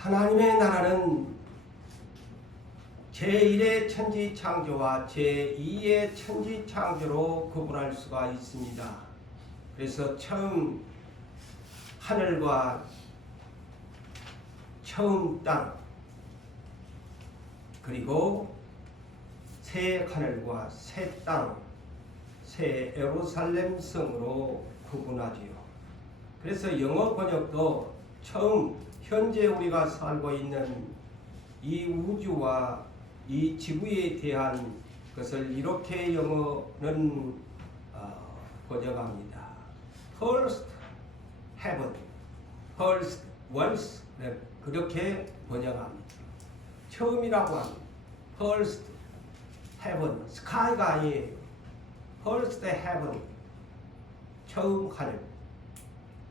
하나님의 나라는 제1의 천지창조와 제2의 천지창조로 구분할 수가 있습니다. 그래서 처음 하늘과 처음 땅, 그리고 새 하늘과 새 땅, 새 예루살렘 성으로 구분하지요. 그래서 영어 번역도 처음 현재 우리가 살고 있는 이 우주와 이 지구에 대한 것을 이렇게 영어는 번역합니다. First heaven, first worlds, 그렇게 번역합니다. 처음이라고 합니다. First heaven, sky가 아니에요. First heaven, 처음 하늘,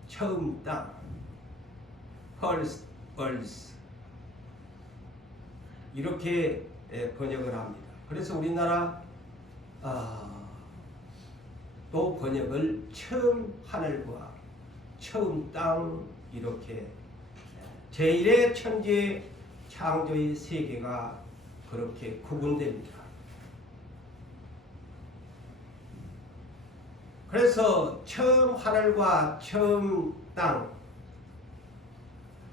처음 땅, first earth, 이렇게 번역을 합니다. 그래서 우리나라 또 번역을 처음 하늘과 처음 땅, 이렇게 제1의 천지 창조의 세계가 그렇게 구분됩니다. 그래서 처음 하늘과 처음 땅,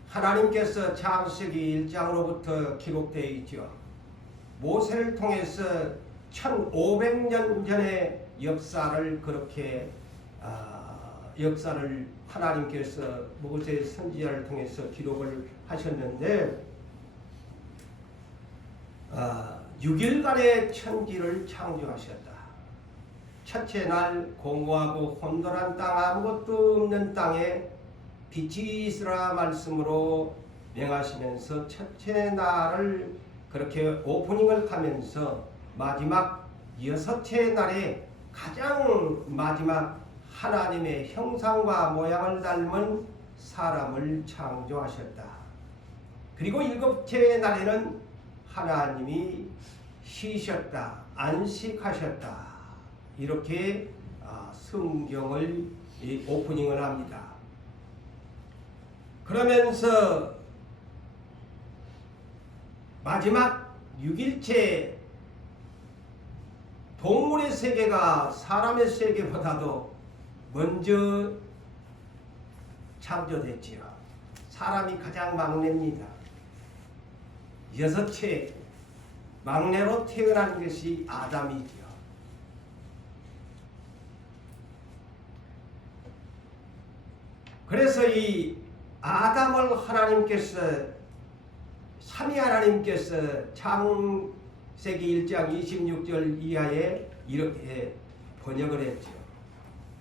하나님께서 창세기 1장으로부터 기록되어 있죠. 모세를 통해서 1500년 전의 역사를 그렇게 역사를 하나님께서 모세 선지자를 통해서 기록을 하셨는데 6일간의 천지를 창조하셨다. 첫째 날 공고하고 혼돈한 땅, 아무것도 없는 땅에 빛이 있으라 말씀으로 명하시면서 첫째 날을 그렇게 오프닝을 하면서 마지막 여섯째 날에 가장 마지막 하나님의 형상과 모양을 닮은 사람을 창조하셨다. 그리고 일곱째 날에는 하나님이 쉬셨다, 안식하셨다. 이렇게 성경을 오프닝을 합니다. 그러면서 마지막 6일째 동물의 세계가 사람의 세계보다도 먼저 창조됐지요. 사람이 가장 막내입니다. 여섯째 막내로 태어난 것이 아담이지요. 그래서 이 아담을 하나님께서 삼위 하나님께서 창세기 1장 26절 이하에 이렇게 번역을 했죠.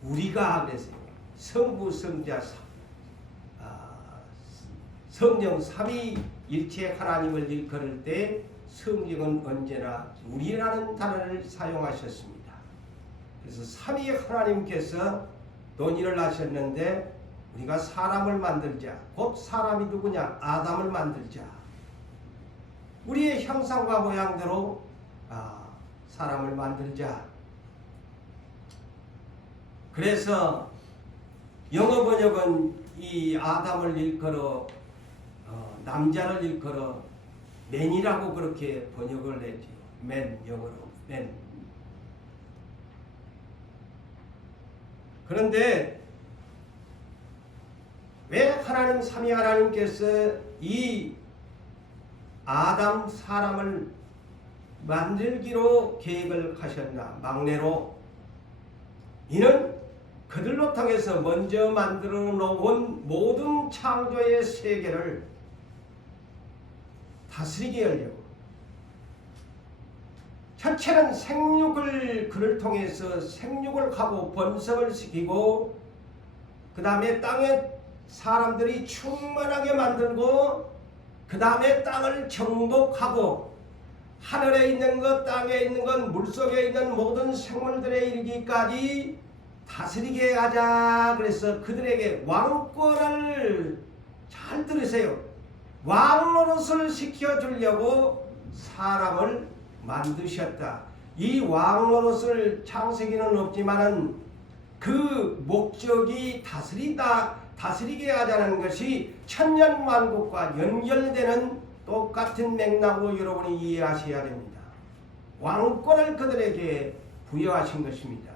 우리가 그랬어요. 성부, 성자, 성령 삼위일체 하나님을 일컬을 때 성경은 언제나 우리라는 단어를 사용하셨습니다. 그래서 삼위 하나님께서 논의를 하셨는데 우리가 사람을 만들자. 곧 사람이 누구냐? 아담을 만들자. 우리의 형상과 모양대로 사람을 만들자. 그래서 영어 번역은 이 아담을 일컬어 남자를 일컬어 맨이라고 그렇게 번역을 했죠. 맨, 영어로 맨. 그런데 왜 하나님 삼위 하나님께서 이 아담 사람을 만들기로 계획을 하셨나? 막내로. 이는 그들로 통해서 먼저 만들어 놓은 모든 창조의 세계를 다스리게 하려고. 첫째는 생육을 그를 통해서 생육을 하고 번성을 시키고 그 다음에 땅에 사람들이 충만하게 만들고 그 다음에 땅을 정복하고 하늘에 있는 것, 땅에 있는 것, 물속에 있는 모든 생물들에 이르기까지 다스리게 하자. 그래서 그들에게 왕권을, 잘 들으세요, 왕노릇을 시켜주려고 사람을 만드셨다. 이 왕노릇을 창세기는 없지만은 그 목적이 다스리다, 다스리게 하자는 것이 천년만국과 연결되는 똑같은 맥락으로 여러분이 이해하셔야 됩니다. 왕권을 그들에게 부여하신 것입니다.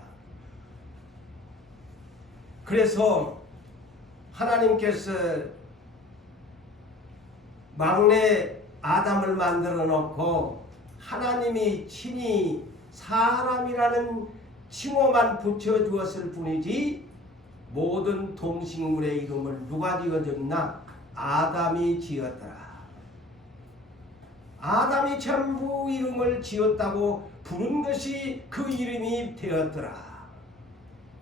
그래서 하나님께서 막내 아담을 만들어 놓고 하나님이 친히 사람이라는 칭호만 붙여주었을 뿐이지 모든 동식물의 이름을 누가 지어줬나? 아담이 지었더라. 아담이 전부 이름을 지었다고 부른 것이 그 이름이 되었더라.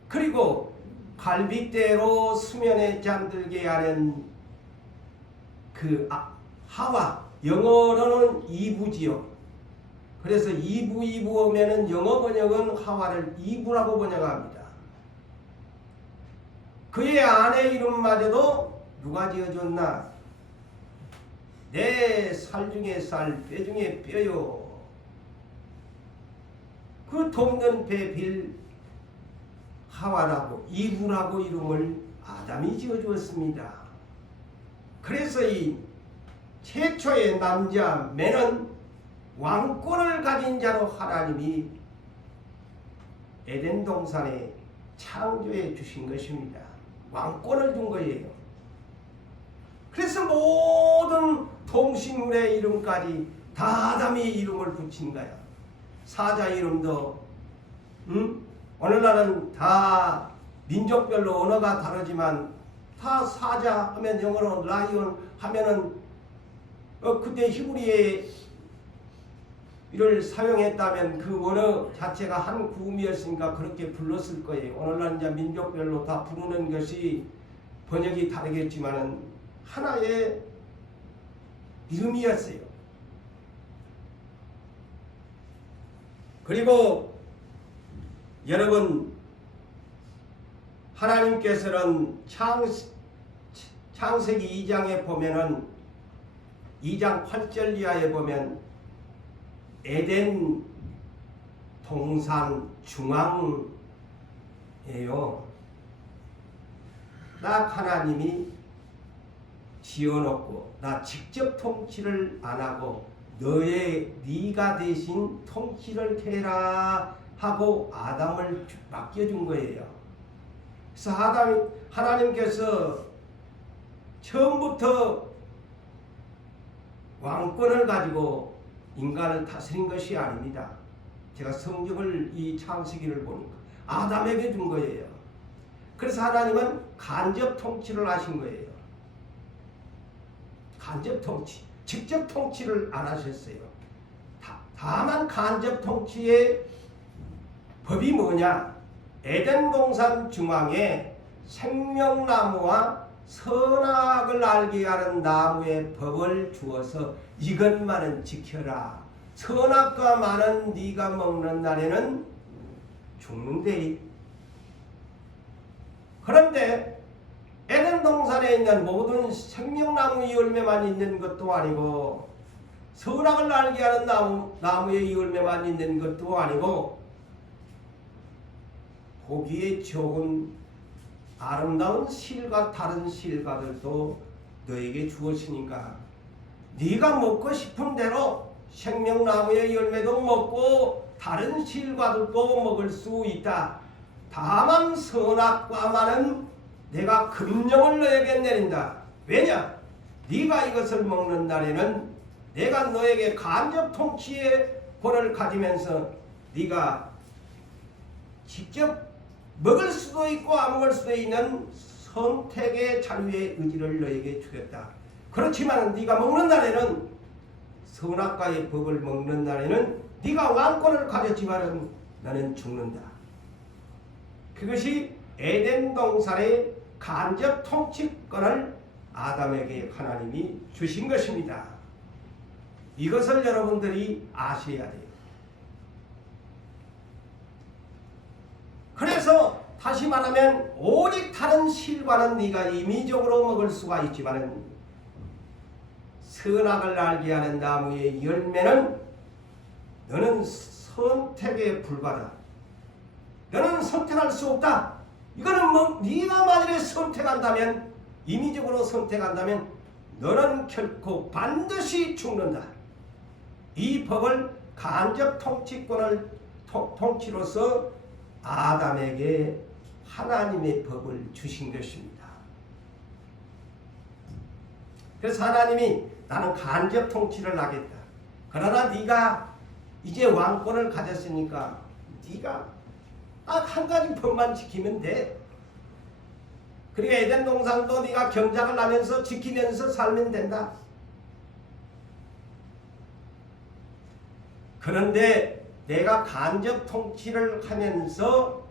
그리고 갈빗대로 수면에 잠들게 하는 그 하와, 영어로는 이브지요. 그래서 이브 오면은 영어 번역은 하와를 이브라고 번역합니다. 그의 아내 이름마저도 누가 지어줬나? 내 살 중에 살, 뼈 중에 뼈요. 그 돕는 배빌 하와라고 이브라고 이름을 아담이 지어주었습니다. 그래서 이 최초의 남자 매는 왕권을 가진 자로 하나님이 에덴 동산에 창조해 주신 것입니다. 왕권을 준 거예요. 그래서 모든 동식물의 이름까지 다 아담이 이름을 붙인 거야. 사자 이름도 오늘날은 다 민족별로 언어가 다르지만 다 사자 하면 영어로 라이온 하면은 그때 히브리의 이를 사용했다면 그 원어 자체가 한 구음이었으니까 그렇게 불렀을 거예요. 오늘날 이제 민족별로 다 부르는 것이 번역이 다르겠지만은 하나의 이름이었어요. 그리고 여러분, 하나님께서는 창세기 2장에 보면은 2장 8절 이하에 보면 에덴 동산 중앙이에요. 나 하나님이 지어놓고 나 직접 통치를 안 하고 네가 대신 통치를 해라 하고 아담을 맡겨준 거예요. 그래서 하나님께서 처음부터 왕권을 가지고 인간을 다스린 것이 아닙니다. 제가 성경을 이 창세기를 보니까 아담에게 준 거예요. 그래서 하나님은 간접 통치를 하신 거예요. 간접 통치, 직접 통치를 안 하셨어요. 다만 간접 통치의 법이 뭐냐? 에덴 동산 중앙에 생명나무와 선악을 알게 하는 나무의 법을 주어서 이것만은 지켜라. 선악과 많은 네가 먹는 날에는 죽는데. 그런데 에덴 동산에 있는 모든 생명나무 열매만 있는 것도 아니고 선악을 알게 하는 나무의 열매만 있는 것도 아니고 보기에 좋은 아름다운 실과 다른 실과들도 너에게 주었으니까 네가 먹고 싶은 대로 생명나무의 열매도 먹고 다른 실과들도 먹을 수 있다. 다만 선악과만은 내가 금령을 너에게 내린다. 왜냐? 네가 이것을 먹는 날에는 내가 너에게 간접 통치의 권을 가지면서 네가 직접 먹을 수도 있고 안 먹을 수도 있는 선택의 자유의 의지를 너에게 주겠다. 그렇지만 네가 먹는 날에는 선악과의 법을 먹는 날에는 네가 왕권을 가졌지만 너는 죽는다. 그것이 에덴 동산의 간접 통치권을 아담에게 하나님이 주신 것입니다. 이것을 여러분들이 아셔야 돼요. 그래서 다시 말하면 오직 다른 실과는 네가 임의적으로 먹을 수가 있지만 선악을 알게 하는 나무의 열매는 너는 선택에 불과하다. 너는 선택할 수 없다. 이거는 네가 만일에 선택한다면 임의적으로 선택한다면 너는 결코 반드시 죽는다. 이 법을 간접 통치로서 아담에게 하나님의 법을 주신 것입니다. 그래서 하나님이 나는 간접 통치를 하겠다. 그러나 네가 이제 왕권을 가졌으니까 네가 딱 한 가지 법만 지키면 돼. 그리고 에덴 동산도 네가 경작을 하면서 지키면서 살면 된다. 그런데 내가 간접 통치를 하면서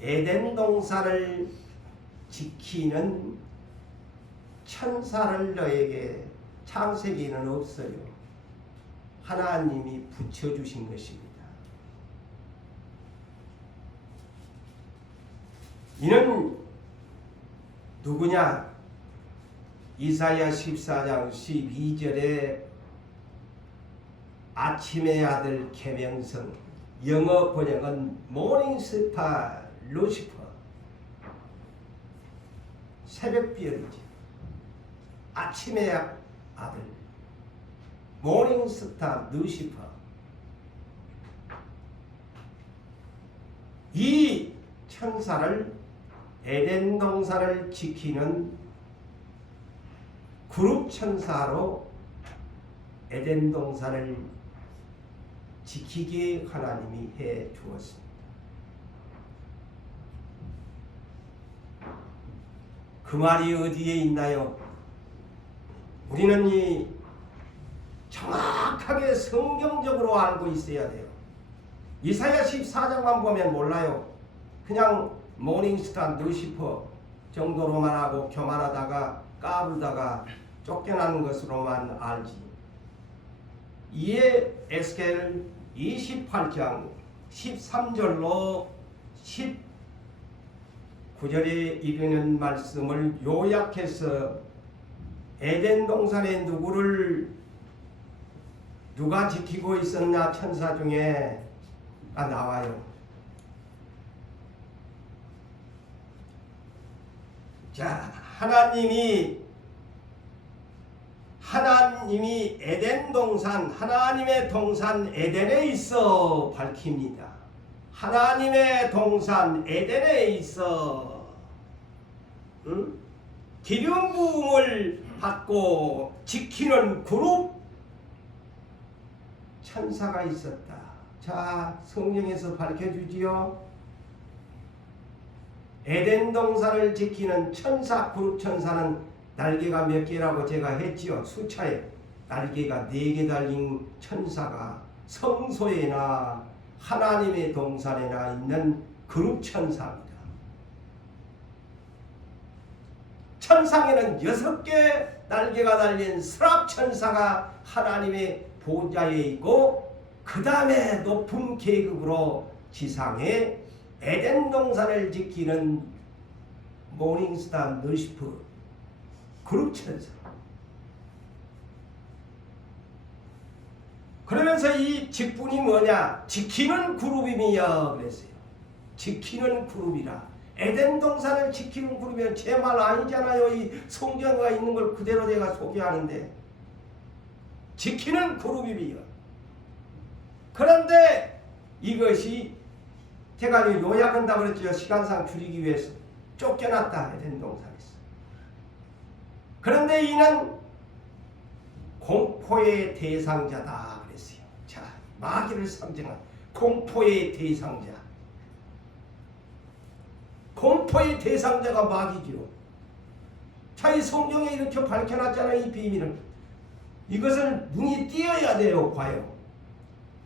에덴 동산을 지키는 천사를 너에게 창세기에는 없어요. 하나님이 붙여주신 것입니다. 이는 누구냐? 이사야 14장 12절에 아침의 아들 계명성, 영어 번역은 모닝스타 루시퍼, 새벽별이죠. 아침의 아들 모닝스타 루시퍼. 이 천사를 에덴 동산을 지키는 그룹 천사로 에덴 동산을 지키게 하나님이 해 주었습니다. 그 말이 어디에 있나요? 우리는 이 정확하게 성경적으로 알고 있어야 돼요. 이사야 14장만 보면 몰라요. 그냥 모닝스타 루시퍼 정도로만 하고 교만하다가 까불다가 쫓겨나는 것으로만 알지. 이에 에스겔 28장 13절로 19절에 이르는 말씀을 요약해서 에덴 동산에 누가 지키고 있었냐 천사 중에 나와요. 자, 하나님이 에덴 동산, 하나님의 동산 에덴에 있어 밝힙니다. 하나님의 동산 에덴에 있어 기름 부음을 받고 지키는 그룹 천사가 있었다. 자, 성경에서 밝혀주지요. 에덴 동산을 지키는 천사, 그룹 천사는 날개가 몇 개라고 제가 했지요. 수차에 날개가 4개 달린 천사가 성소에나 하나님의 동산에나 있는 그룹 천사입니다. 천상에는 6개 날개가 달린 스랍 천사가 하나님의 보좌에 있고, 그 다음에 높은 계급으로 지상에 에덴 동산을 지키는 모닝스타 루시퍼 그룹 천사. 그러면서 이 직분이 뭐냐? 지키는 그룹이며 그랬어요. 지키는 그룹이라. 에덴 동산을 지키는 그룹이면 제 말 아니잖아요. 이 성경에 있는 걸 그대로 내가 소개하는데 지키는 그룹이며. 그런데 이것이 제가 요약한다고 그랬죠. 시간상 줄이기 위해서 쫓겨났다 에덴 동산에서. 그런데 이는 공포의 대상자다 그랬어요. 자, 마귀를 상징한 공포의 대상자. 공포의 대상자가 마귀지요. 자, 이 성경에 이렇게 밝혀놨잖아요. 이 비밀을. 이것을 눈이 띄어야 돼요. 봐요.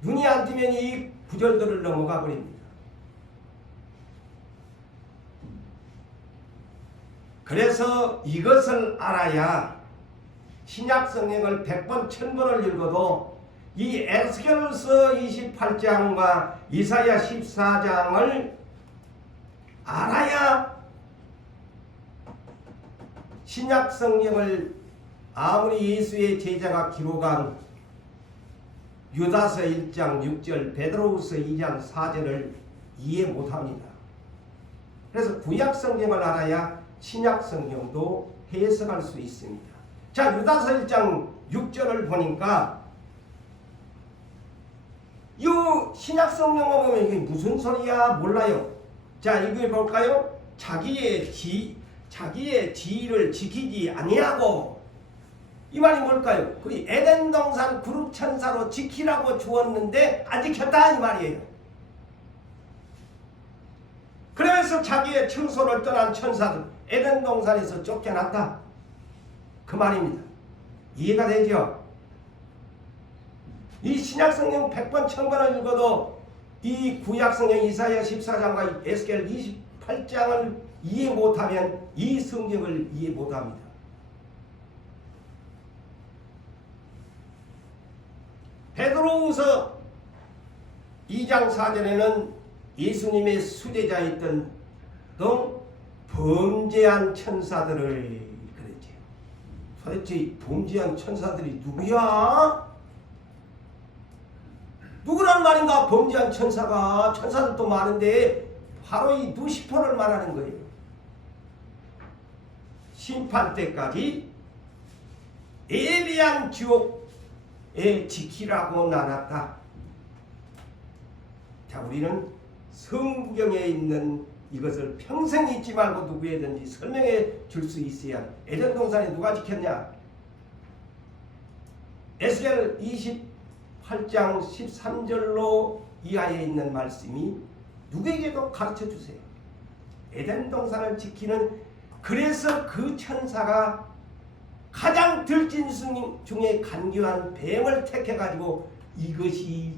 눈이 안 뜨면 이 구절들을 넘어가 버립니다. 그래서 이것을 알아야 신약 성경을 100번, 1000번을 읽어도 이 에스겔서 28장과 이사야 14장을 알아야 신약 성경을 아무리 예수의 제자가 기록한 유다서 1장 6절, 베드로후서 2장 4절을 이해 못합니다. 그래서 구약 성경을 알아야 신약 성경도 해석할 수 있습니다. 자, 유다서 1장 6절을 보니까 이 신약 성경을 보면 이게 무슨 소리야 몰라요. 자, 이거 볼까요? 자기의 지위를 지키지 아니하고, 이 말이 뭘까요? 그 에덴 동산 그룹 천사로 지키라고 주었는데 안 지켰다 이 말이에요. 그래서 자기의 청소를 떠난 천사들 에덴 동산에서 쫓겨났다 그 말입니다. 이해가 되죠? 이 신약성경 100번 1000번을 읽어도 이 구약성경 이사야 14장과 에스겔 28장을 이해 못하면 이 성경을 이해 못합니다. 베드로후서 2장 4절에는 예수님의 수제자였던 범죄한 천사들을 그랬죠. 도대체 범죄한 천사들이 누구야? 누구란 말인가? 범죄한 천사가. 천사들도 많은데 바로 이 루시퍼를 말하는 거예요. 심판 때까지 예비한 지옥에 지키라고 나눴다. 자, 우리는 성경에 있는 이것을 평생 잊지 말고 누구에든지 설명해 줄 수 있어야. 에덴 동산에 누가 지켰냐? 에스겔 28장 13절로 이하에 있는 말씀이 누구에게도 가르쳐 주세요. 에덴 동산을 지키는, 그래서 그 천사가 가장 들짐승 중에 간교한 뱀을 택해가지고 이것이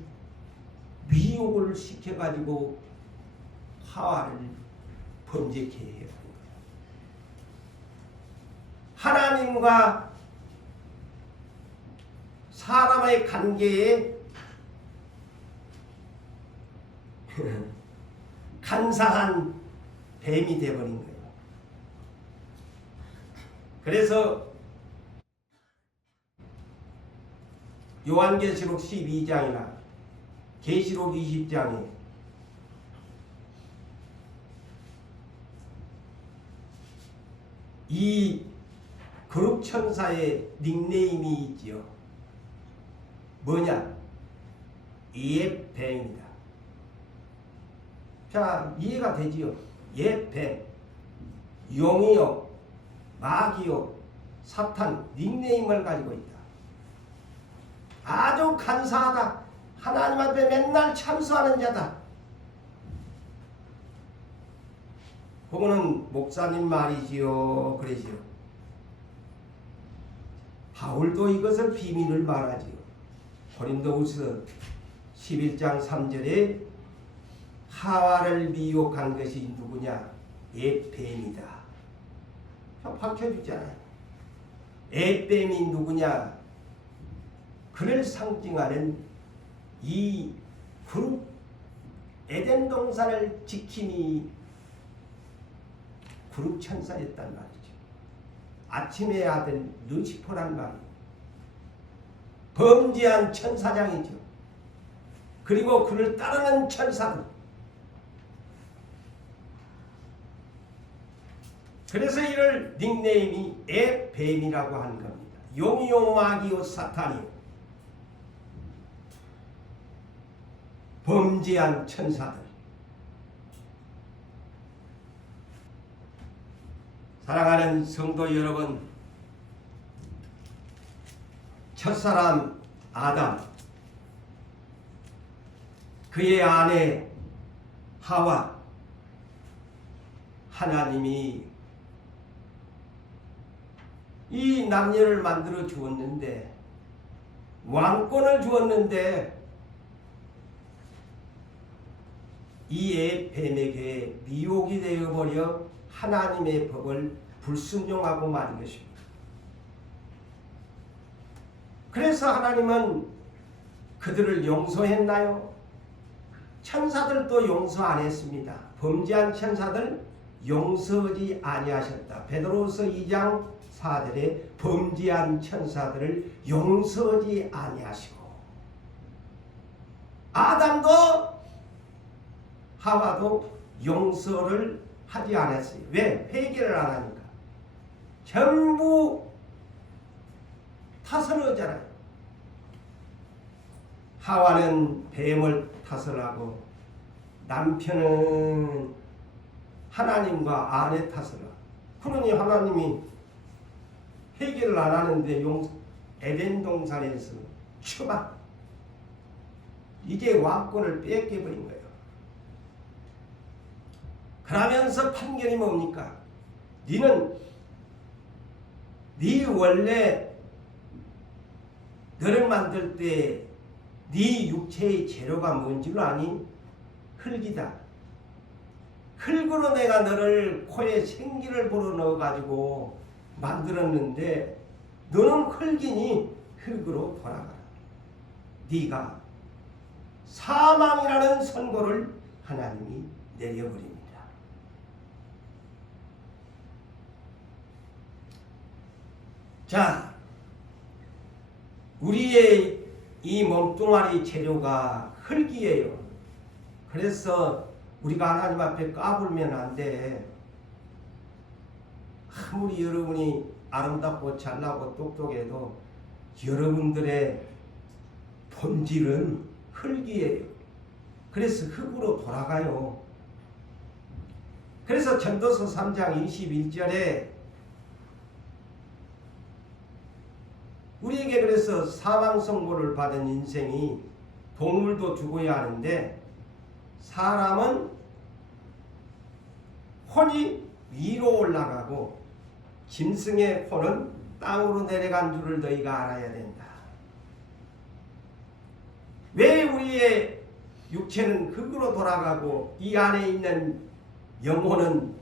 미혹을 시켜가지고 하와를 범죄케 해요. 하나님과 사람의 관계에 간사한 뱀이 되어버린 거예요. 그래서 요한계시록 12장이나 계시록 20장에 이 그룹 천사의 닉네임이 있지요. 뭐냐? 옛뱀입니다. 자, 이해가 되지요? 옛뱀, 용이요, 마귀요, 사탄 닉네임을 가지고 있다. 아주 간사하다. 하나님 앞에 맨날 참수하는 자다. 그거는 목사님 말이지요. 그러지요. 바울도 이것을 비밀을 말하지요. 고린도후서 11장 3절에 하와를 미혹한 것이 누구냐? 옛뱀이다. 밝혀주잖아요. 옛뱀이 누구냐? 그를 상징하는 이 그룹 에덴 동산을 지킴이 그룹 천사였단 말이죠. 아침의 아들 루시퍼란 말이에요. 범죄한 천사장이죠. 그리고 그를 따르는 천사들. 그래서 이를 닉네임이 애뱀이라고 하는 겁니다. 용이요 마귀요 사탄이요. 범죄한 천사들. 사랑하는 성도 여러분, 첫사람 아담, 그의 아내 하와, 하나님이 이 남녀를 만들어 주었는데, 왕권을 주었는데, 이 애뱀에게 미혹이 되어버려 하나님의 법을 불순종하고 마는 것입니다. 그래서 하나님은 그들을 용서했나요? 천사들도 용서 안 했습니다. 범죄한 천사들 용서하지 아니하셨다. 베드로후서 2장 4절에 범죄한 천사들을 용서하지 아니하시고, 아담도 하와도 용서를 하지 않았어요. 왜? 회개를 안 하니까. 전부 탓을 하잖아요. 하와는 뱀을 탓을 하고 남편은 하나님과 아내 탓을 하고, 그러니 하나님이 해결을 안 하는데 에덴 동산에서 추방, 이제 왕권을 뺏겨버린 거예요. 그러면서 판결이 뭡니까? 너는 네 원래 너를 만들 때 네 육체의 재료가 뭔 줄 아니? 흙이다. 흙으로 내가 너를 코에 생기를 불어넣어 가지고 만들었는데 너는 흙이니 흙으로 돌아가라. 네가 사망이라는 선고를 하나님이 내려버립니다. 자, 우리의 이 몸뚱아리 재료가 흙이에요. 그래서 우리가 하나님 앞에 까불면 안 돼. 아무리 여러분이 아름답고 잘나고 똑똑해도 여러분들의 본질은 흙이에요. 그래서 흙으로 돌아가요. 그래서 전도서 3장 21절에 우리에게 그래서 사망 선고를 받은 인생이, 동물도 죽어야 하는데 사람은 혼이 위로 올라가고 짐승의 혼은 땅으로 내려간 줄을 너희가 알아야 된다. 왜 우리의 육체는 흙으로 돌아가고 이 안에 있는 영혼은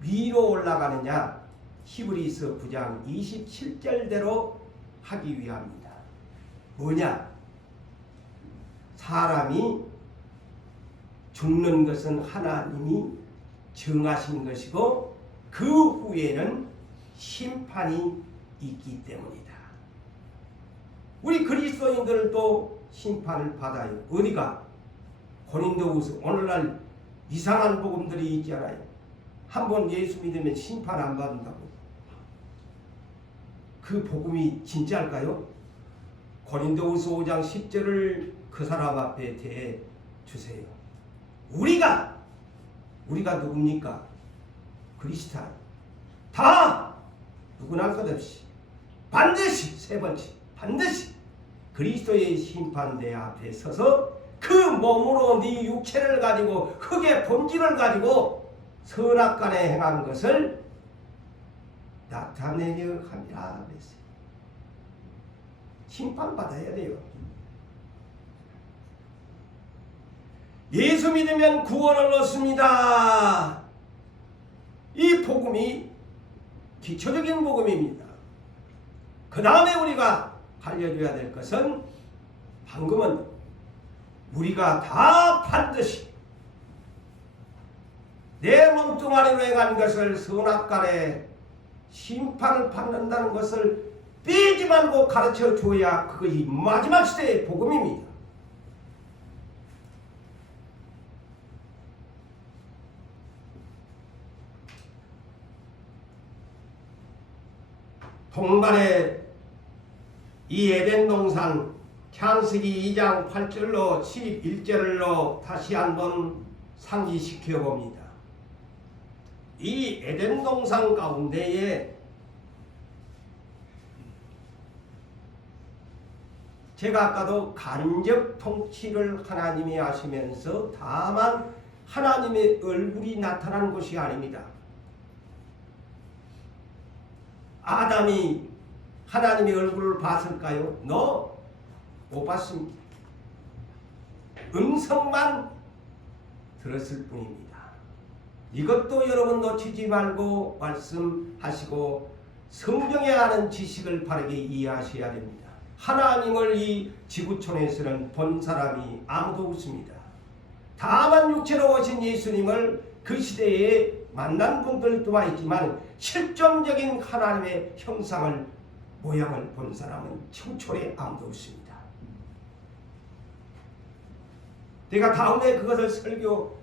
위로 올라가느냐? 히브리서 9장 27절대로 하기 위함이다. 뭐냐? 사람이 죽는 것은 하나님이 정하신 것이고 그 후에는 심판이 있기 때문이다. 우리 그리스도인들도 심판을 받아요. 어디가? 고린도후서, 오늘날 이상한 복음들이 있잖아요. 한번 예수 믿으면 심판 안 받는다고. 그 복음이 진짜일까요? 고린도후서 5장 10절을 그 사람 앞에 대해 주세요. 우리가 누굽니까? 그리스도인. 다 누구나 할 것 없이 반드시, 세 번째 반드시 그리스도의 심판대 앞에 서서 그 몸으로 네 육체를 가지고 흙의 본질을 가지고 선악간에 행한 것을 나타내려 함이라 그랬어요. 심판받아야 돼요. 예수 믿으면 구원을 얻습니다. 이 복음이 기초적인 복음입니다. 그 다음에 우리가 알려줘야 될 것은 방금은 우리가 다 반드시 내 몸뚱아리로 행한 것을 선악간에 심판을 받는다는 것을 빼지 말고 가르쳐 줘야 그것이 마지막 시대의 복음입니다. 동반의 이 에덴 동산 창세기 2장 8절로 11절로 다시 한번 상기시켜 봅니다. 이 에덴 동산 가운데에 제가 아까도 간접 통치를 하나님이 하시면서 다만 하나님의 얼굴이 나타난 것이 아닙니다. 아담이 하나님의 얼굴을 봤을까요? 못 봤습니다. 음성만 들었을 뿐입니다. 이것도 여러분 놓치지 말고 말씀하시고 성경에 아는 지식을 바르게 이해하셔야 됩니다. 하나님을 이 지구촌에서는 본 사람이 아무도 없습니다. 다만 육체로 오신 예수님을 그 시대에 만난 분들도 와 있지만 실존적인 하나님의 형상을, 모양을 본 사람은 지구촌에 아무도 없습니다. 내가 다음에 그것을 설교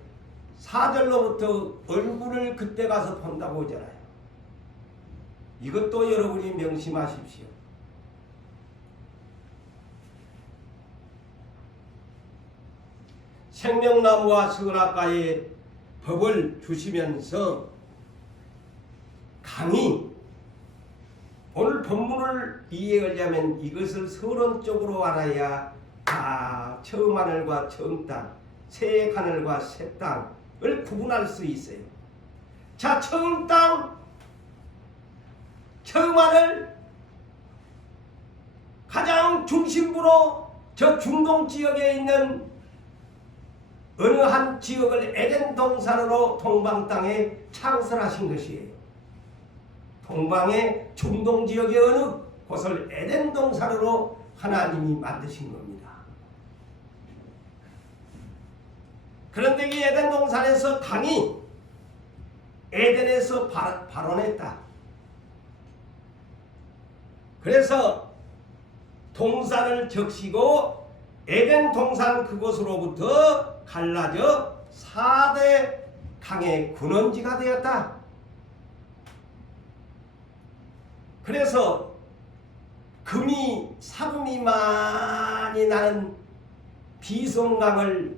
4절로부터 얼굴을 그때 가서 본다고 하잖아요. 이것도 여러분이 명심하십시오. 생명나무와 선악과의 법을 주시면서 강의, 오늘 본문을 이해하려면 이것을 서론적으로 알아야 처음 하늘과 처음 땅, 새 하늘과 새 땅을 구분할 수 있어요. 자, 처음 땅, 처음 하늘, 가장 중심부로 저 중동 지역에 있는 어느 한 지역을 에덴 동산으로 동방 땅에 창설하신 것이에요. 동방의 중동 지역의 어느 곳을 에덴 동산으로 하나님이 만드신 겁니다. 그런데 이 에덴 동산에서 강이 에덴에서 발원했다. 그래서 동산을 적시고 에덴 동산 그곳으로부터 갈라져 4대 강의 근원지가 되었다. 그래서 사금이 많이 나는 비송강을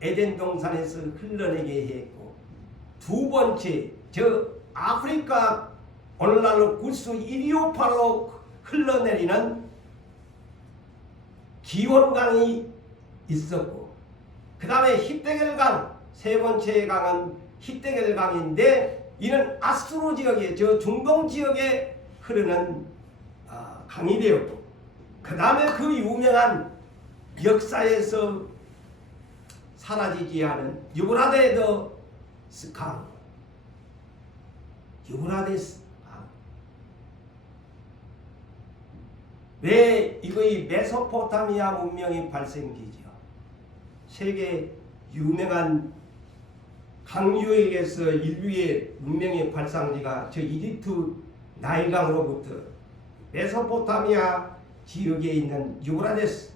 에덴 동산에서 흘러내게 했고, 두 번째 저 아프리카 오늘날로 구스 이리오파로 흘러내리는 기원강이 있었고, 그 다음에 히데겔강, 세 번째 강은 히데겔강인데 이는 아수르 지역에 저 중동 지역에 흐르는 강이 되었고, 그 다음에 그 유명한 역사에서 사라지지 않은 유브라데스 강, 유브라데스 강. 왜 이거의 메소포타미아 문명이 발생지죠. 세계 유명한 강유역에서 인류의 문명의 발상지가 저 이집트 나일강으로부터 메소포타미아 지역에 있는 유브라데스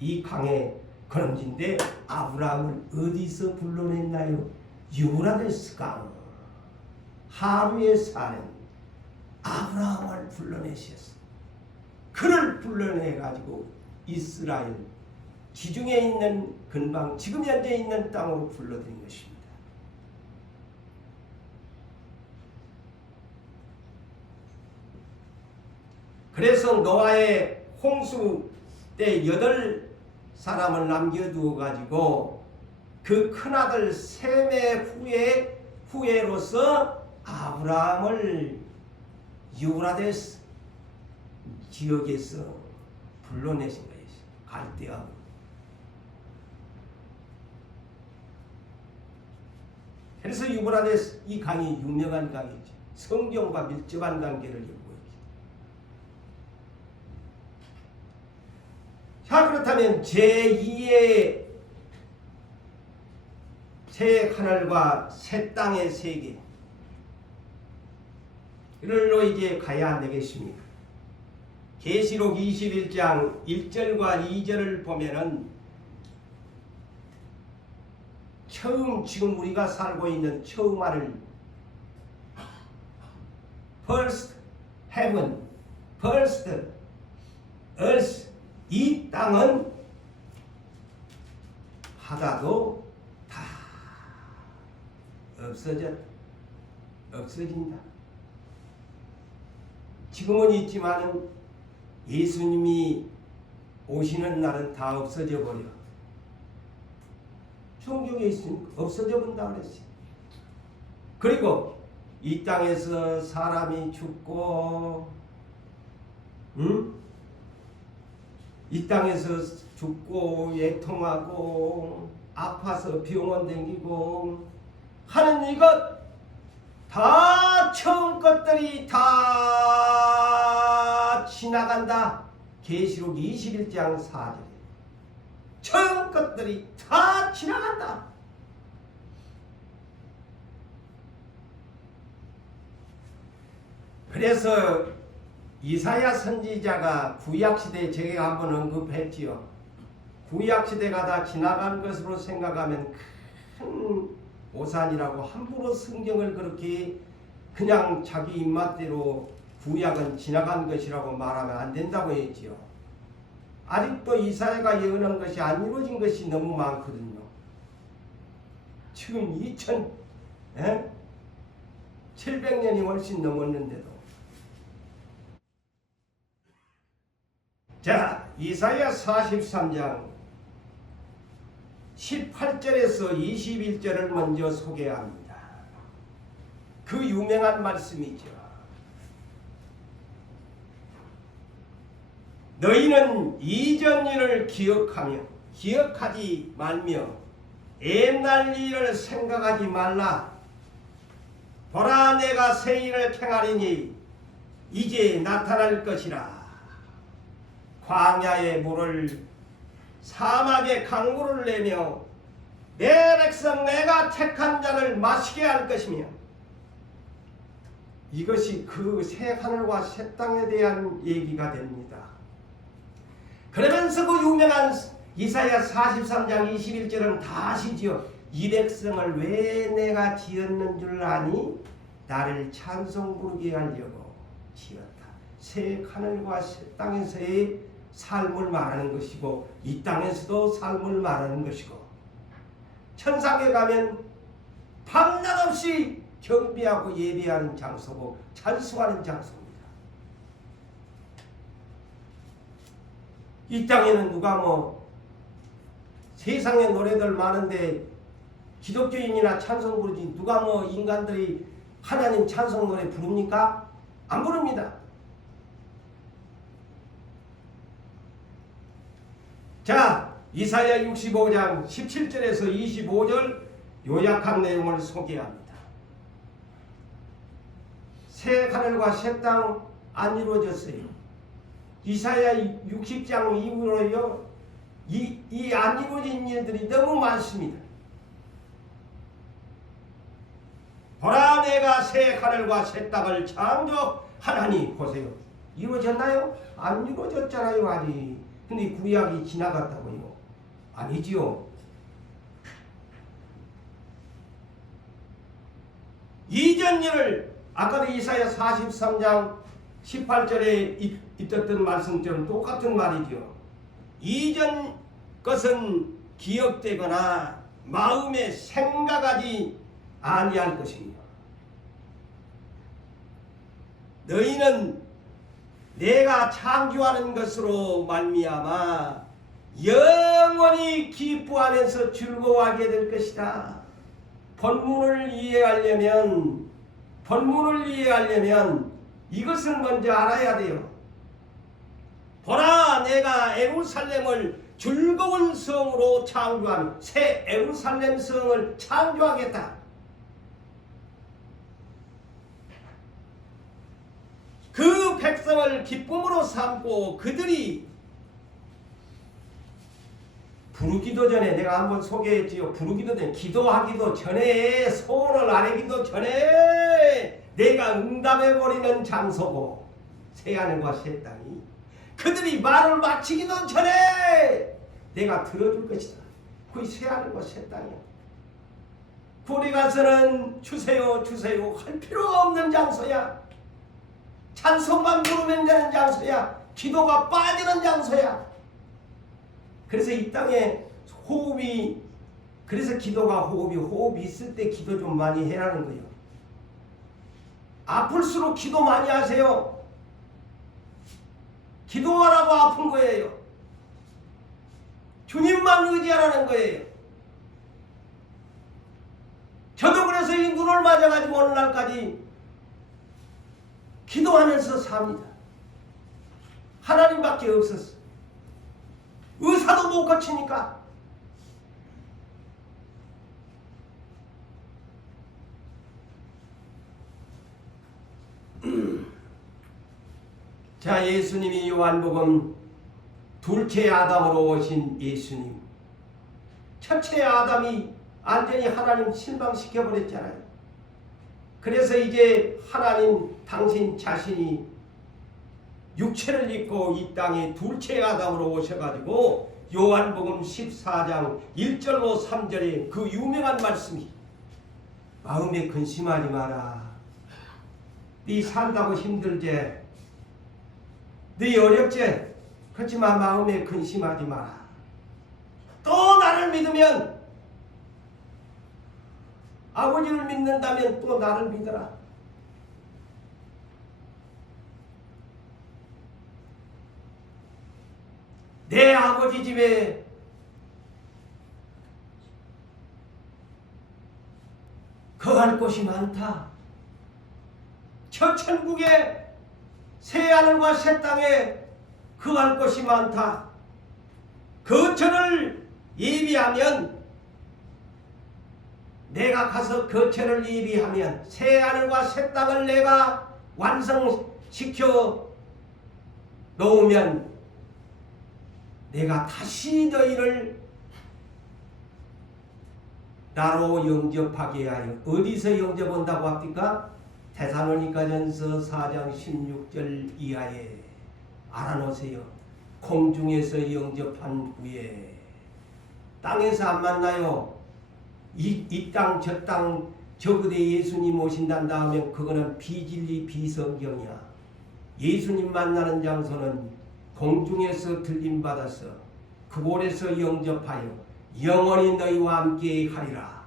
이 강의 근원지인데, 아브라함을 어디서 불러냈나요? 유브라데스 강. 하루에 사는 아브라함을 불러내셨어. 그를 불러내 가지고 이스라엘 지중해 있는 근방, 지금 현재 있는 땅으로 불러들인 것입니다. 그래서 노아의 홍수 때 8사람을 남겨두어 가지고 그 큰아들 셈의 후예로서 아브라함을 유브라데스 지역에서 불러내신 거예요. 갈대아로. 그래서 유브라데스 이 강이 유명한 강이죠. 성경과 밀접한 관계를 엮고 있죠. 자, 그렇다면 제2의 새 하늘과 새 땅의 세계 이를로 이제 가야 되겠습니다. 계시록 21장 1절과 2절을 보면은 처음 지금 우리가 살고 있는 처음 하늘, first heaven, first earth, 이 땅은 바다도 다 없어진다. 지금은 있지만은 예수님이 오시는 날은 다 없어져 버려. 성경에 있으니까 없어져 본다 그랬어요. 그리고 이 땅에서 사람이 죽고, 이 땅에서 죽고 애통하고 아파서 병원 다니고 하는 이것 다 처음 것들이 다 지나간다. 계시록 21장 4절. 처음 것들이 다 지나간다. 그래서 이사야 선지자가 구약시대에 제가 한번 언급했지요. 구약시대가 다 지나간 것으로 생각하면 큰 오산이라고 함부로 성경을 그렇게 그냥 자기 입맛대로 구약은 지나간 것이라고 말하면 안 된다고 했지요. 아직도 이사야가 예언한 것이 안 이루어진 것이 너무 많거든요. 지금 2700년이 훨씬 넘었는데도. 자, 이사야 43장 18절에서 21절을 먼저 소개합니다. 그 유명한 말씀이죠. 너희는 이전 일을 기억하지 말며 옛날 일을 생각하지 말라. 보라, 내가 새 일을 행하리니 이제 나타날 것이라. 광야의 물을 사막의 강물을 내며 내 백성 내가 택한 자를 마시게 할 것이며. 이것이 그 새 하늘과 새 땅에 대한 얘기가 됩니다. 그러면서 그 유명한 이사야 43장 21절은 다 아시지요. 이 백성을 왜 내가 지었는 줄 아니? 나를 찬송 부르게 하려고 지었다. 새 하늘과 새 땅에서의 삶을 말하는 것이고 이 땅에서도 삶을 말하는 것이고, 천상에 가면 밤낮 없이 경배하고 예배하는 장소고 찬송하는 장소입니다. 이 땅에는 누가 세상에 노래들 많은데 기독교인이나 찬송 부르지 누가 인간들이 하나님 찬송 노래 부릅니까? 안 부릅니다. 자, 이사야 65장 17절에서 25절 요약한 내용을 소개합니다. 새 하늘과 새 땅 안 이루어졌어요. 이사야 60장 이후로요, 이 안 이루어진 일들이 너무 많습니다. 보라, 내가 새 하늘과 새 땅을 창조하나니 보세요. 이루어졌나요? 안 이루어졌잖아요, 아직. 근데 구약이 지나갔다고요? 아니지요. 이전 일을 아까도 이사야 43장 18절에 있었던 말씀처럼 똑같은 말이죠. 이전 것은 기억되거나 마음에 생각하지 아니할 것입니다. 너희는 내가 창조하는 것으로 말미암아 영원히 기뻐하면서 즐거워하게 될 것이다. 본문을 이해하려면 이것을 먼저 알아야 돼요. 보라, 내가 예루살렘을 즐거운 성으로 창조하며 새 예루살렘 성을 창조하겠다. 그 백성을 기쁨으로 삼고 그들이 부르기도 전에, 내가 한번 소개했지요. 부르기도 전에, 기도하기도 전에, 소원을 아뢰기도 전에 내가 응답해버리는 장소고, 새하늘과 새 땅이 그들이 말을 마치기도 전에 내가 들어줄 것이다. 그게 새하늘과 새 땅이야. 굴에 가서는 주세요 주세요 할 필요가 없는 장소야. 찬송만 부르면 되는 장소야. 기도가 빠지는 장소야. 그래서 이 땅에 호흡이, 그래서 기도가 호흡이 있을 때 기도 좀 많이 해라는 거예요. 아플수록 기도 많이 하세요. 기도하라고 아픈 거예요. 주님만 의지하라는 거예요. 저도 그래서 이 눈을 맞아가지고 오늘날까지 기도하면서 삽니다. 하나님밖에 없었어. 의사도 못 고치니까. 자, 예수님이 요한복음 둘째 아담으로 오신 예수님. 첫째 아담이 완전히 하나님 실망시켜버렸잖아요. 그래서 이제 하나님 당신 자신이 육체를 입고 이 땅에 둘째 아담으로 오셔가지고 요한복음 14장 1절로 3절에 그 유명한 말씀이 마음에 근심하지 마라. 네 산다고 힘들지? 네 어렵지? 그렇지만 마음에 근심하지 마라. 또 나를 믿으면, 아버지를 믿는다면 또 나를 믿어라. 내 아버지 집에 거할 곳이 많다. 저 천국에 새 하늘과 새 땅에 거할 곳이 많다. 그 천을 예비하면, 내가 가서 그 천을 예비하면 새 하늘과 새 땅을 내가 완성시켜 놓으면 내가 다시 너희를 나로 영접하게 하여. 어디서 영접한다고 합니까? 데살로니가전서 4장 16절 이하에 알아놓으세요. 공중에서 영접한 후에. 땅에서 안 만나요. 이 땅 저 땅 저그대 예수님 오신단다 하면 그거는 비진리 비성경이야. 예수님 만나는 장소는 공중에서 들림받아서 그곳에서 영접하여 영원히 너희와 함께 하리라.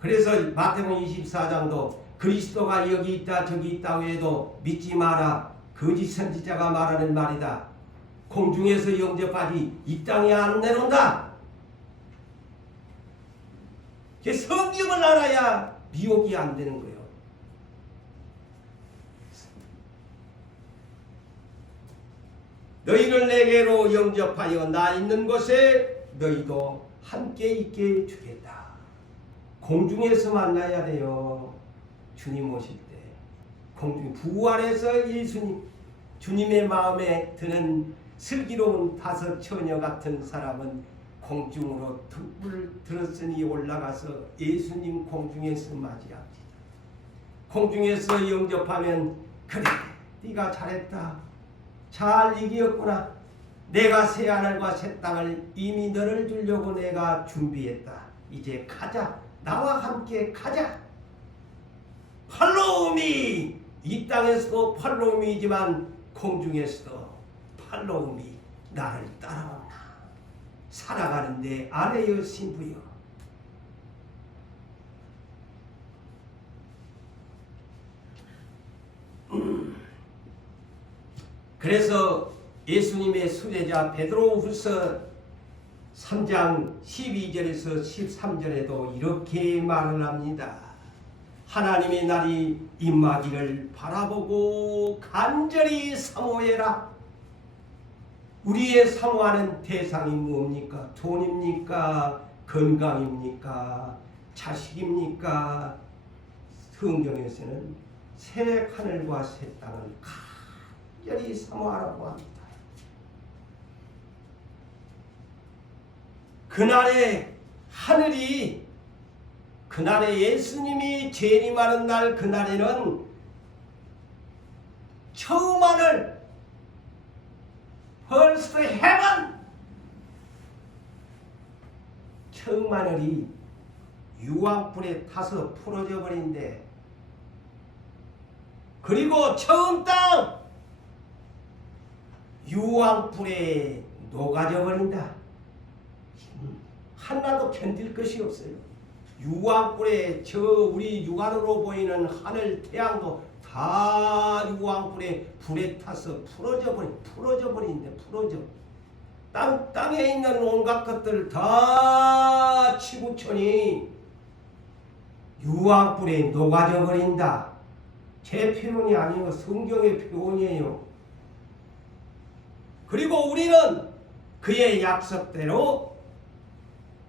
그래서 마태복음 24장도 그리스도가 여기 있다 저기 있다 외에도 믿지 마라. 거짓 선지자가 말하는 말이다. 공중에서 영접하지 이 땅에 안 내놓는다. 성경을 알아야 미혹이 안 되는 거예요. 너희를 내게로 영접하여 나 있는 곳에 너희도 함께 있게 주겠다. 공중에서 만나야 돼요. 주님 오실 때. 공중 부활해서 예수님, 주님의 마음에 드는 슬기로운 다섯 처녀 같은 사람은 공중으로 등불을 들었으니 올라가서 예수님 공중에서 맞이합니다. 공중에서 영접하면, 그래 네가 잘했다. 잘 이기었구나. 내가 새 하늘과 새 땅을 이미 너를 주려고 내가 준비했다. 이제 가자. 나와 함께 가자. 팔로우미. 이 땅에서도 팔로우미이지만 공중에서도 팔로우미. 나를 따라온다. 살아가는데 아내여 신부여. 그래서 예수님의 수제자 베드로후서 3장 12절에서 13절에도 이렇게 말을 합니다. 하나님의 날이 임하기를 바라보고 간절히 사모해라. 우리의 사모하는 대상이 뭡니까? 돈입니까? 건강입니까? 자식입니까? 성경에서는 새 하늘과 새 땅을 간절히 사모하라고 합니다. 그날의 하늘이, 그날에 예수님이 재림하는 날, 그날에는 처음 하늘, First Heaven, 처음 하늘이 유황불에 타서 풀어져 버린대. 그리고 처음 땅 유황불에 녹아져 버린다. 하나도 견딜 것이 없어요. 유황불에, 저 우리 육안으로 보이는 하늘, 태양도 다 유황불에 불에 타서 풀어져 버린대. 땅에 있는 온갖 것들 다 지구촌이 유황불에 녹아져 버린다. 제 표현이 아니고 성경의 표현이에요. 그리고 우리는 그의 약속대로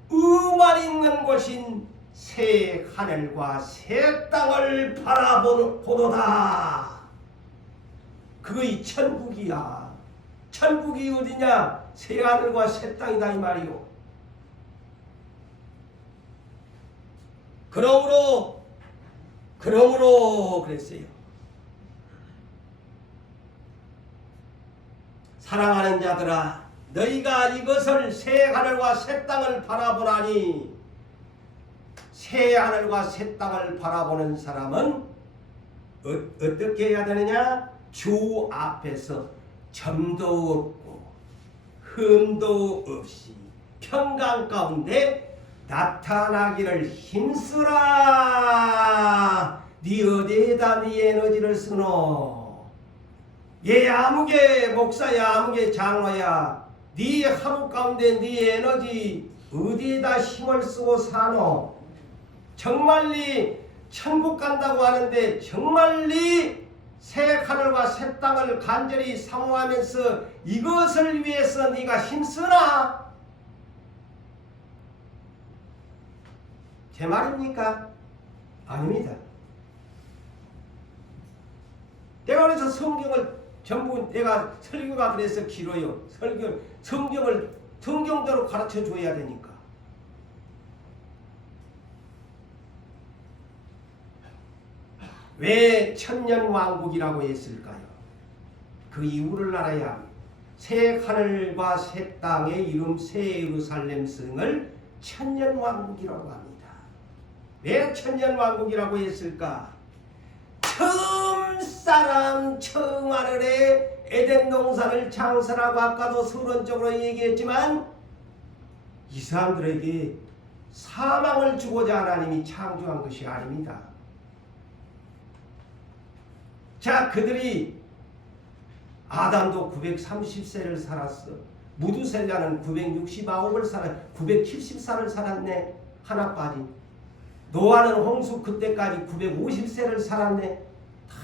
의만 있는 곳인 새 하늘과 새 땅을 바라보도다. 그의 천국이야. 천국이 어디냐? 새 하늘과 새 땅이다 이 말이요. 그러므로 그랬어요. 사랑하는 자들아, 너희가 이것을 새 하늘과 새 땅을 바라보라니 새 하늘과 새 땅을 바라보는 사람은 어떻게 해야 되느냐? 주 앞에서 점도 없고 흠도 없이 평강 가운데 나타나기를 힘쓰라. 네 어디에다 네 에너지를 쓰노? 얘 아무개 목사야, 아무개 장로야, 네 하루 가운데 네 에너지 어디에다 힘을 쓰고 사노? 정말리 천국 간다고 하는데 정말리 새 하늘과 새 땅을 간절히 사모하면서 이것을 위해서 네가 힘쓰나? 제 말입니까? 아닙니다. 내가 그래서 성경을 전부 내가 설교가 그래서 길어요. 성경을 성경대로 가르쳐 줘야 되니까. 왜 천년왕국이라고 했을까요? 그 이유를 알아야 합니다. 새 하늘과 새 땅의 이름 새 예루살렘 성을 천년왕국이라고 합니다. 왜 천년왕국이라고 했을까? 처음 사람 처음 하늘에 에덴 동산을 창설하고 아까도 서론적으로 얘기했지만 이 사람들에게 사망을 주고자 하나님이 창조한 것이 아닙니다. 자, 그들이 아담도 930세를 살았어. 무두셀라는 969을 살았, 970살을 살았네. 하나 빠진. 노아는 홍수 그때까지 950세를 살았네. 다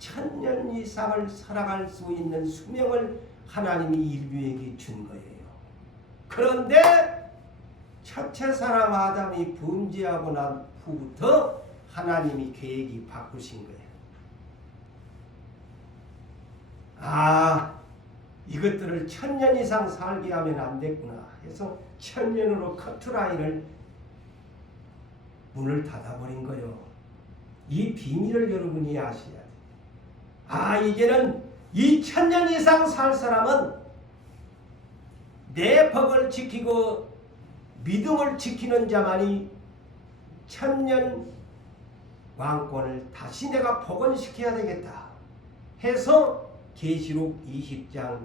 1000년 이상을 살아갈 수 있는 수명을 하나님이 인류에게 준 거예요. 그런데 첫째 사람 아담이 범죄하고 난 후부터 하나님이 계획이 바꾸신 거예요. 이것들을 1000년 이상 살게 하면 안 됐구나 해서 1000년으로 커트라인을 문을 닫아버린 거예요. 이 비밀을 여러분이 아셔야 돼요. 이제는 이 1000년 이상 살 사람은 내 법을 지키고 믿음을 지키는 자만이 1000년 왕권을 다시 내가 복원시켜야 되겠다 해서 계시록 20장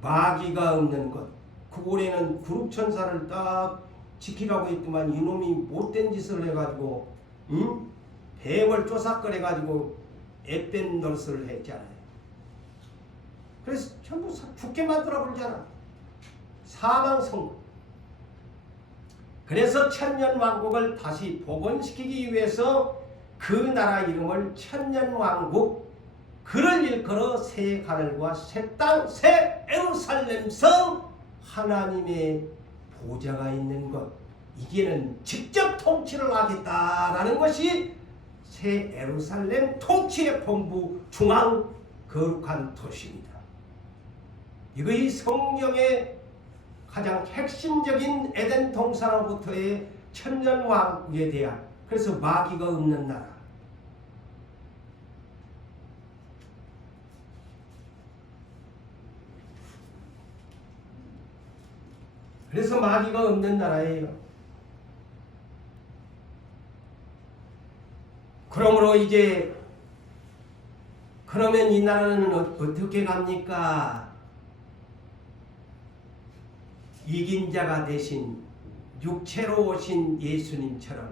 마귀가 없는 것, 그골에는 구룹천사를 딱 지키라고 했더만 이놈이 못된 짓을 해가지고 뱀을 쪼삭거려가지고 앳된 노릇을 했잖아요. 그래서 전부 죽게 만들어 버리잖아. 사망선고. 그래서 천년왕국을 다시 복원시키기 위해서 그 나라 이름을 천년왕국, 그를 일컬어 새 하늘과 새 땅, 새 예루살렘 성, 하나님의 보좌가 있는 것, 이게는 직접 통치를 하겠다라는 것이 새 예루살렘 통치의 본부 중앙 거룩한 도시입니다. 이것이 성경의 가장 핵심적인 에덴 동산으로부터의 천년왕국에 대한, 그래서 마귀가 없는 나라. 그래서 마귀가 없는 나라예요. 그러므로 이제 그러면 이 나라는 어떻게 갑니까? 이긴 자가 되신 육체로 오신 예수님처럼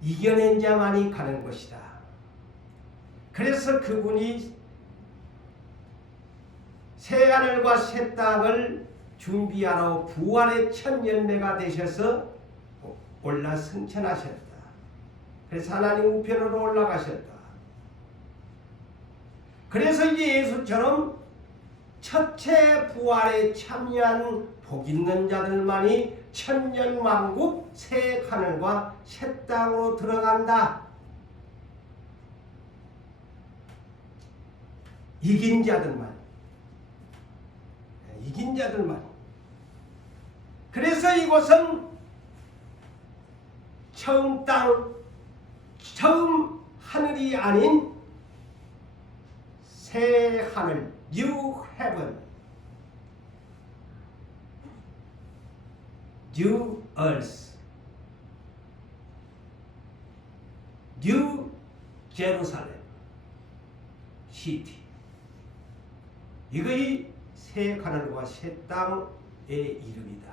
이겨낸 자만이 가는 것이다. 그래서 그분이 새 하늘과 새 땅을 준비하러 부활의 첫 열매가 되셔서 올라 승천하셨다. 그래서 하나님 우편으로 올라가셨다. 그래서 이제 예수처럼 첫째 부활에 참여한 복 있는 자들만이 천년왕국 새 하늘과 새 땅으로 들어간다. 이긴 자들만. 이긴 자들만. 그래서 이곳은 처음 땅, 처음 하늘이 아닌 새 하늘, New Heaven, New Earth, New Jerusalem City. 이것이 새 하늘과 새 땅의 이름이다.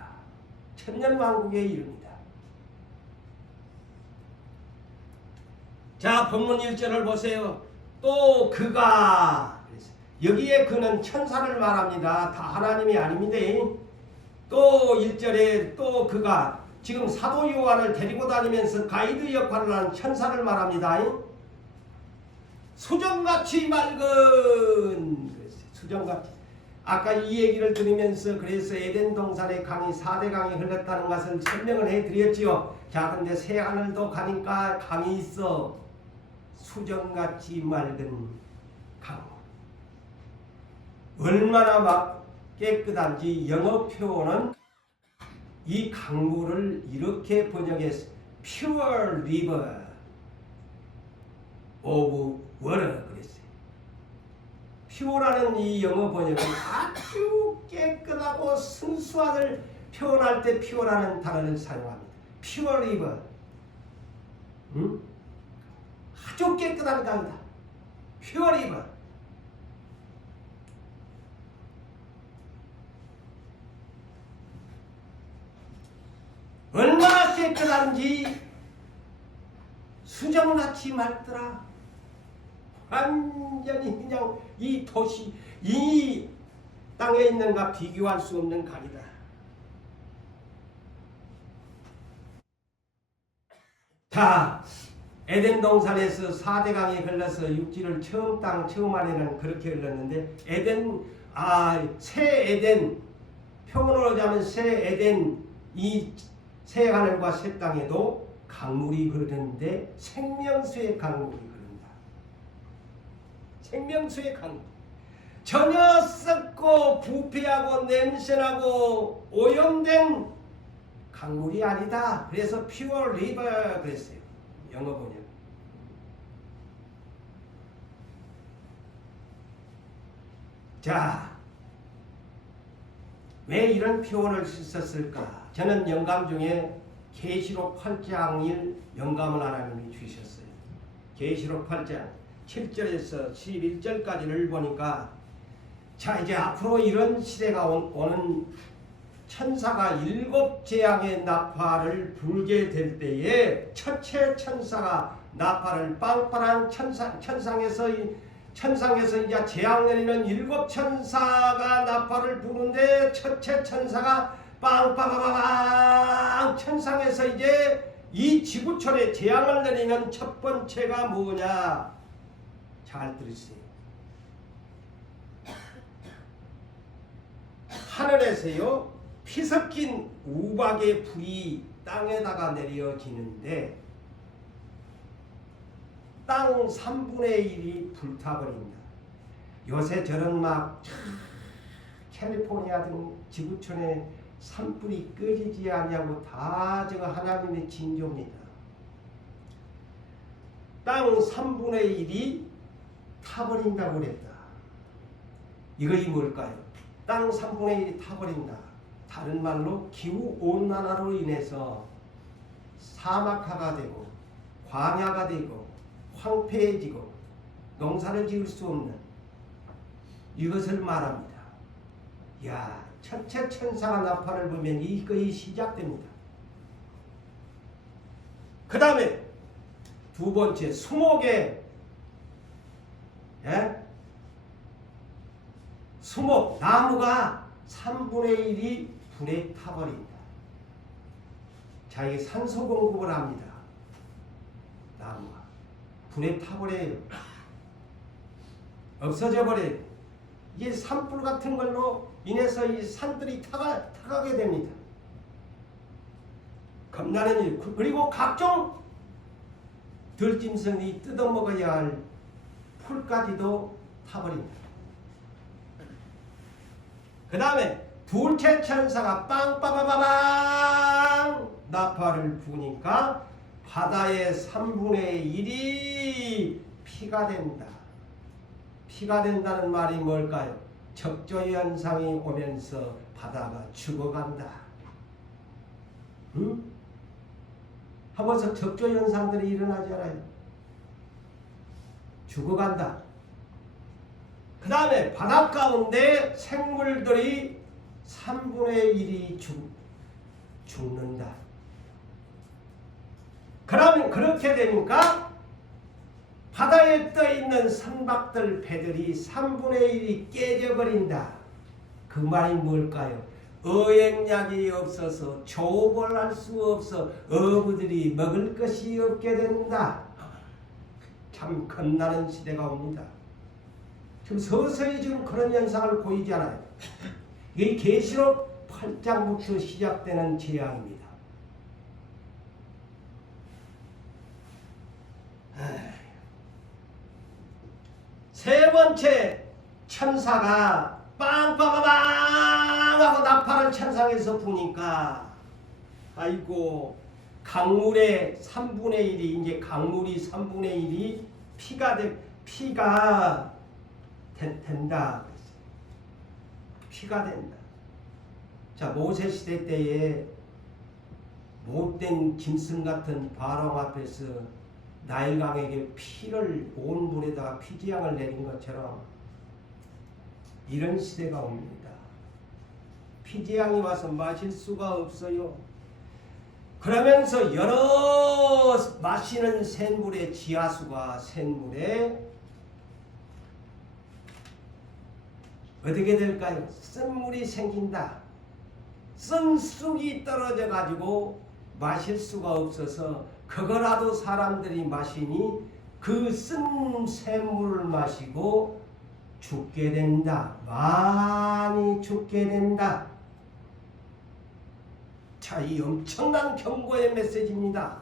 천년왕국의 이름이다. 자, 본문 1절을 보세요. 또 그가, 여기에 그는 천사를 말합니다. 다 하나님이 아닙니다. 또 1절에 또 그가, 지금 사도 요한을 데리고 다니면서 가이드 역할을 하는 천사를 말합니다. 수정같이 맑은, 수정같이. 아까 이 얘기를 들으면서 그래서 에덴 동산의 강이 4대 강이 흘렀다는 것을 설명을 해드렸지요. 자, 근데 새 하늘도 가니까 강이 있어. 수정같이 맑은 강. 얼마나 막 깨끗한지 영어 표현은 이 강물을 이렇게 번역했어. Pure river of water 그랬어요. pure라는 이 영어 번역은 아주 깨끗하고 순수함을 표현할 때 pure라는 단어를 사용합니다. Pure river. 아주 깨끗한 강이다. Pure river. 얼마나 깨끗한지 수정같이 맑더라. 완전히 그냥 이 도시, 이 땅에 있는가 비교할 수 없는 강이다. 자, 에덴 동산에서 4대 강이 흘러서 육지를 처음 안에는 그렇게 흘렀는데 새 에덴, 표현으로 하자면 새 에덴, 이 새 하늘과 새 땅에도 강물이 흐르는데 생명수의 강물이 흐른다. 생명수의 강물. 전혀 썩고 부패하고 냄새나고 오염된 강물이 아니다. 그래서 pure river 그랬어요. 영어 번역. 자, 왜 이런 표현을 썼을까? 저는 영감 중에 계시록 8장일 영감을 하나님이 주셨어요. 계시록 8장 7절에서 11절까지를 보니까, 자, 이제 앞으로 이런 시대가 오는 천사가 7 재앙의 나팔을 불게 될 때에 첫째 천사가 나팔을 빵빵한 천상에서 이제 재앙 내리는 7 천사가 나팔을 부는데 첫째 천사가 빵빵빵빵 천상에서 이제 이 지구촌에 재앙을 내리는 첫 번째가 뭐냐? 잘 들으세요. 하늘에서요 피 섞인 우박의 불이 땅에다가 내려지는데 땅 3분의 1이 불타버린다. 요새 저런 막 캘리포니아 등 지구촌에 산불이 꺼지지 아니하고 다 저거 하나님의 징조입니다. 땅 3분의 1이 타버린다고 그랬다. 이것이 뭘까요? 땅 3분의 1이 타버린다. 다른 말로 기후온난화로 인해서 사막화가 되고 광야가 되고 황폐해지고 농사를 지을 수 없는 이것을 말합니다. 야, 첫째 천사가 나팔을 불면 이것이 시작됩니다. 그 다음에 두 번째 수목의 수목 나무가 3분의 1이 불에 타버린다. 자, 이게 산소 공급을 합니다. 나무가 불에 타버려요. 없어져 버려요. 이게 산불 같은 걸로 인해서 이 산들이 타가게 됩니다. 겁나는 일. 그리고 각종 들짐승이 뜯어먹어야 할 풀까지도 타버린다. 그 다음에 둘째 천사가 빵빠바바방 나팔을 부니까 바다의 3분의 1이 피가 된다. 피가 된다는 말이 뭘까요? 적조현상이 오면서 바다가 죽어간다. 응? 하면서 적조 현상들이 일어나지 않아요. 죽어간다. 그 다음에 바닷 가운데 생물들이 3분의 1이 죽는다. 그러면 그렇게 되니까 바다에 떠있는 선박들 배들이 3분의 1이 깨져버린다. 그 말이 뭘까요? 어획량이 없어서 조업을 할 수 없어 어부들이 먹을 것이 없게 된다. 참 겁나는 시대가 옵니다. 지금 서서히 지금 그런 현상을 보이잖아요. 이 계시록 8장부터 시작되는 재앙입니다. 세 번째 천사가 빵빵빵 하고 나팔을 천상에서 부니까 아이고 강물의 3분의 1이 이제 강물이 3분의 1이 피가 된다. 피가 된다. 자, 모세 시대 때에 못된 짐승 같은 바로 앞에서 나일강에게 피를 온 물에다가 피지양을 내린 것처럼 이런 시대가 옵니다. 피지양이 와서 마실 수가 없어요. 그러면서 여러 마시는 샘물의 지하수가 샘물에 어떻게 될까요? 쓴물이 생긴다. 쓴 쑥이 떨어져 가지고 마실 수가 없어서 그거라도 사람들이 마시니 그 쓴 샘물을 마시고 죽게 된다. 많이 죽게 된다. 자, 이 엄청난 경고의 메시지입니다.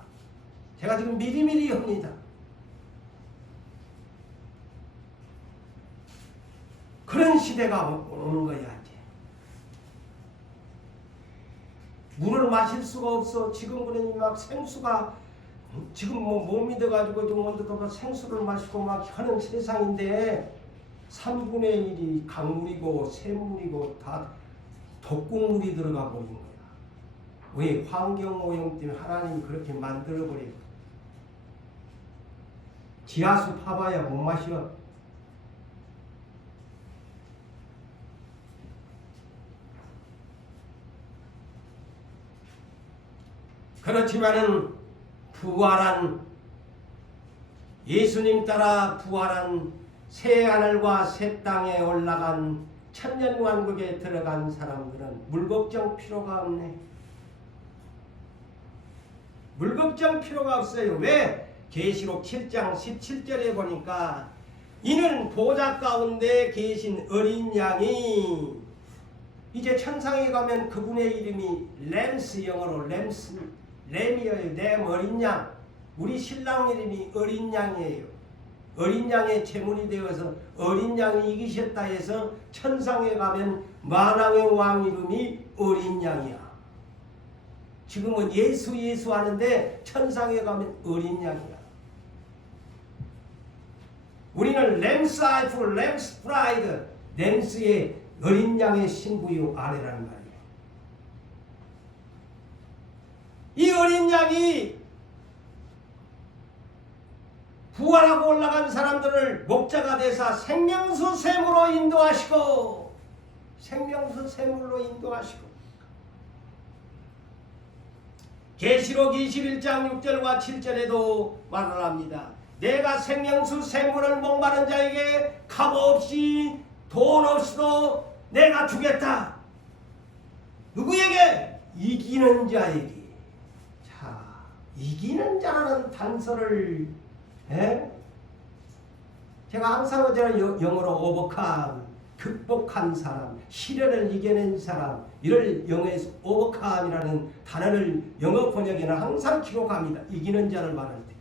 제가 지금 미리미리 합니다. 그런 시대가 오는 거야. 이제 물을 마실 수가 없어. 지금 그러니 막 생수가 지금 뭐 못 믿어가지고 좀 먼저 생수를 마시고 막 하는 세상인데 3분의 1이 강물이고 샘물이고 다 독극물이 들어가 버린 거야. 왜? 환경오염 때문에 하나님이 그렇게 만들어버리고 지하수 파봐야 못 마셔. 그렇지만은 부활한 예수님 따라 부활한 새 하늘과 새 땅에 올라간 천년왕국에 들어간 사람들은 물걱정 필요가 없네. 물걱정 필요가 없어요. 왜? 계시록 7장 17절에 보니까 이는 보좌 가운데 계신 어린 양이 이제 천상에 가면 그분의 이름이 램스, 영어로 램이에요. 램, 어린 양. 우리 신랑 이름이 어린 양이에요. 어린 양의 제물이 되어서 어린 양이 이기셨다 해서 천상에 가면 만왕의 왕 이름이 어린 양이야. 지금은 예수 하는데 천상에 가면 어린 양이야. 우리는 램스 아이프, 램스 프라이드, 램스의 어린 양의 신부요 아내라는 말이에요. 이 어린 양이 부활하고 올라간 사람들을 목자가 되사 생명수 샘으로 인도하시고 생명수 샘물로 인도하시고 계시록 21장 6절과 7절에도 말을 합니다. 내가 생명수 샘물을 목마른 자에게 값없이 돈 없이도 내가 주겠다. 누구에게? 이기는 자에게. 자, 이기는 자라는 단서를 제가 항상 어제는 영어로 overcome, 극복한 사람, 시련을 이겨낸 사람, 이를 영어에서 overcome이라는 단어를 영어 번역에는 항상 기록합니다. 이기는 자를 말할 때.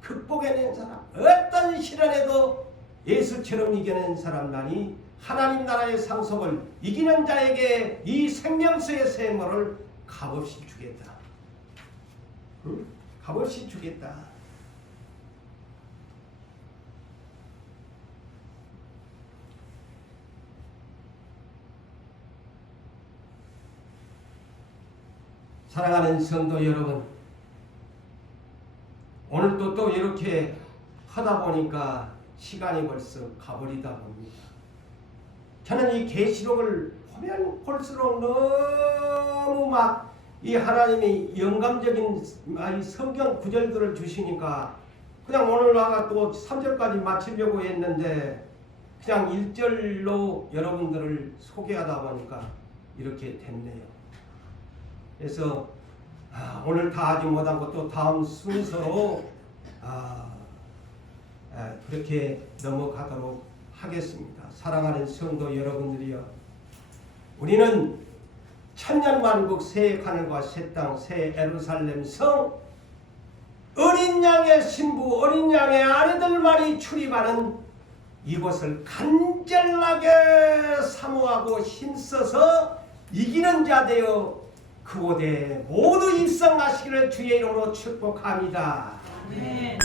극복해낸 사람, 어떤 시련에도 예수처럼 이겨낸 사람만이 하나님 나라의 상속을 이기는 자에게 이 생명수의 샘물을 값없이 주겠다. 응? 값없이 주겠다. 사랑하는 성도 여러분, 오늘도 또 이렇게 하다 보니까 시간이 벌써 가버리다 봅니다. 저는 이 계시록을 보면 볼수록 너무 막 이 하나님이 영감적인 이 성경 구절들을 주시니까 그냥 오늘 와가 또 3절까지 마치려고 했는데 그냥 1절로 여러분들을 소개하다 보니까 이렇게 됐네요. 그래서 오늘 다 하지 못한 것도 다음 순서로 그렇게 넘어가도록 하겠습니다. 사랑하는 성도 여러분들이여, 우리는 천년만국 새 하늘과 새 땅 새 예루살렘 성 어린 양의 신부 어린 양의 아내들만이 출입하는 이곳을 간절하게 사모하고 힘써서 이기는 자 되어 그곳에 모두 입성하시기를 주의 이름으로 축복합니다. 아멘.